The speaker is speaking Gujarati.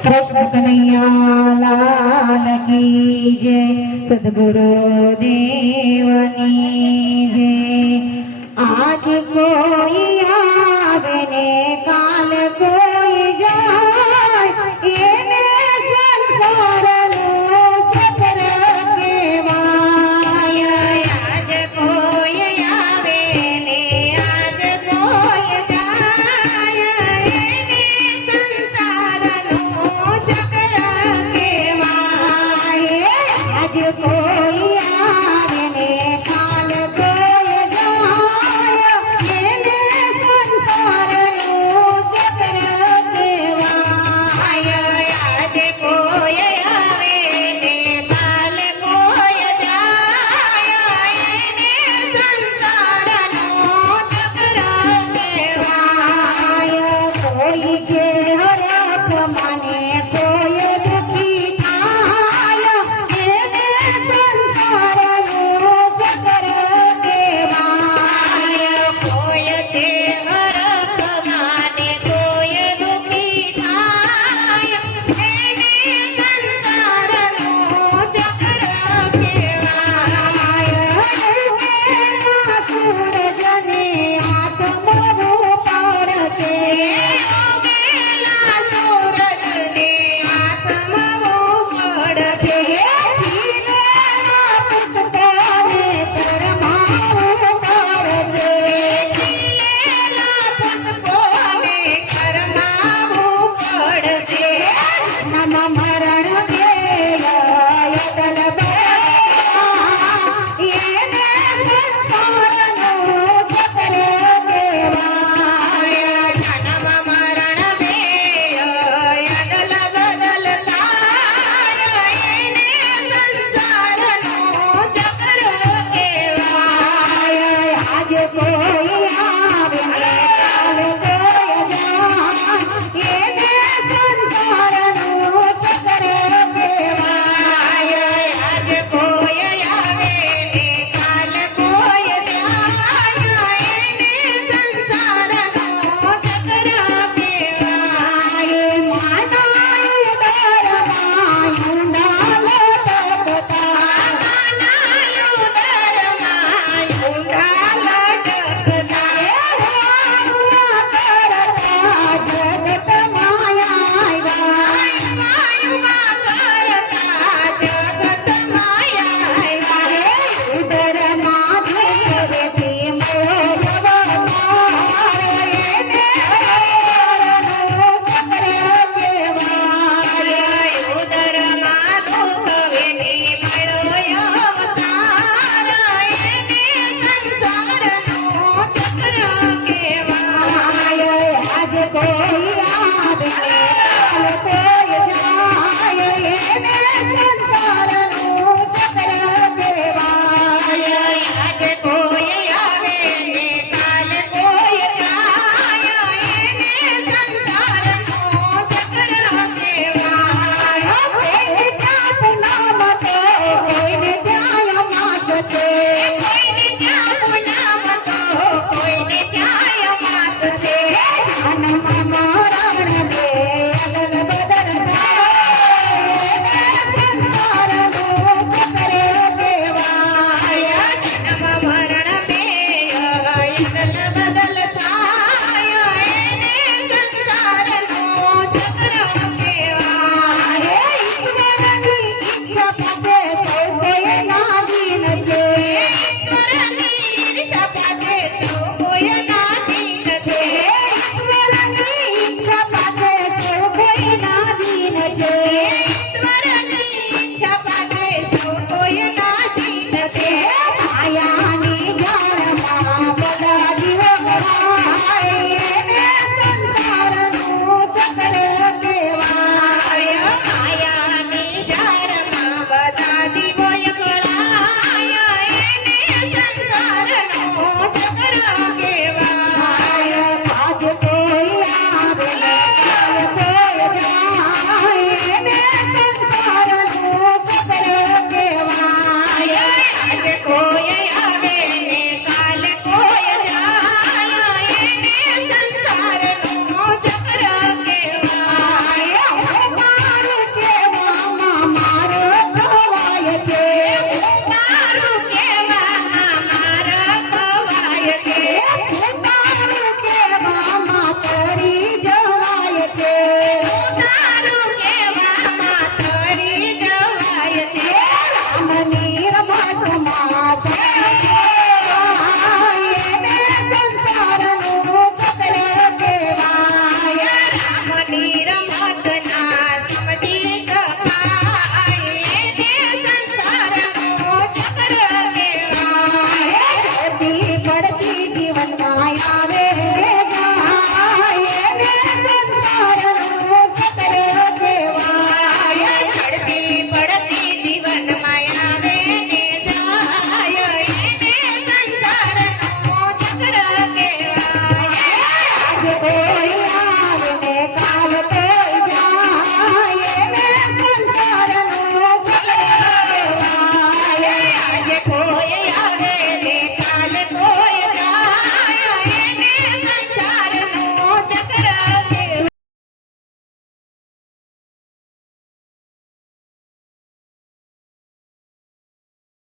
कृष्ण कन्हैया लाल की जय। सद्गुरु देवनी जय। आज कोई आवे ने काल कोई जाए, एने संसारनो चक्र केवाय। आज कोई आवे ने आज कोई जाए, एने संसारनो चक्र केवाय। आज कोई आवे ने काल कोई जाए, एने संसारनो चक्र केवाय। आज कोई आवे ने काल कोई जाए, एने संसारनो चक्र केवाय। कोई जे हरख माने कोई दुखी थाय, एने संसारनो चक्र केवाय। कोई जे हरख माने कोई दुखी थाय, एने संसारनो चक्र केवाय। उगेला સૂરજને આત્મરૂ પડશે, ઉગેલા સૂરજને આત્મરૂ પડશે। ખીલેલા પુષ્પને કરમાવું પડશે, ખીલેલા પુષ્પને કરમાવું પડશે। નમ મરણ દેય અદલ એને સંસારનો ચક્ર કેવાય। જન્મ મરણ દેય અદલ બદલ થાય, એને સંસારનો ચક્ર કેવાય। આજ કોઈ આવે કાલ કોઈ જાય, એને સંસારનો ચક્ર કેવાય। આજ કોઈ આવે ને કાલ કોઈ જાય, એને સંસારનો ચક્ર કેવાય। માનાયું દરમાં ઊંડા લટકતા, માનાયું દરમાં ઊંડા લટકતા। વાયુમાં કરતા જગત માયા વાયુમાં કરતા જગત માયા। ઉદરમાં ધીરેથી મળ્યો અવતાર, એને સંસારનો ચક્ર કેવાય। ઉદરમાં ધીરેથી મળ્યો અવતાર, એને સંસારનો ચક્ર કેવાય। આજ કોઈ આવે કાલ કોઈ જાય, એને સંસારનો ચક્ર કેવાય। આજ કોઈ આવે ને કાલ કોઈ જાય, એને સંસારનો ચક્ર કેવાય। કોઈને ત્યાં પૂનમ તો કોઈને ત્યાં અમાસ છે, કોઈને ત્યાં પૂનમ તો કોઈને ત્યાં અમાસ છે। જન્મ મરણ બે અદલ બદલ થાય, એને સંસારનો ચક્ર કેવાય। જન્મ મરણ બે અદલ બદલ થાય, એને સંસારનો ચક્ર કેવાય। ઈશ્વરની ઈચ્છા પાસે સૌ કોઈના દીન છે, ઈશ્વરની ઈચ્છા પાસે સૌ કોઈના દીન છે। ઈશ્વરની ઈચ્છા પાસે સૌ કોઈના દીન છે, ઈશ્વરની ઈચ્છા પાસે સૌ કોઈના દીન છે। માયાની જાળમાં બધા જીવો ગવાય, એને સંસારનો ચક્ર કેવાય। માયાની જાળમાં બધા જીવો ગવાય, એને સંસારનો ચક્ર રંગાય આવે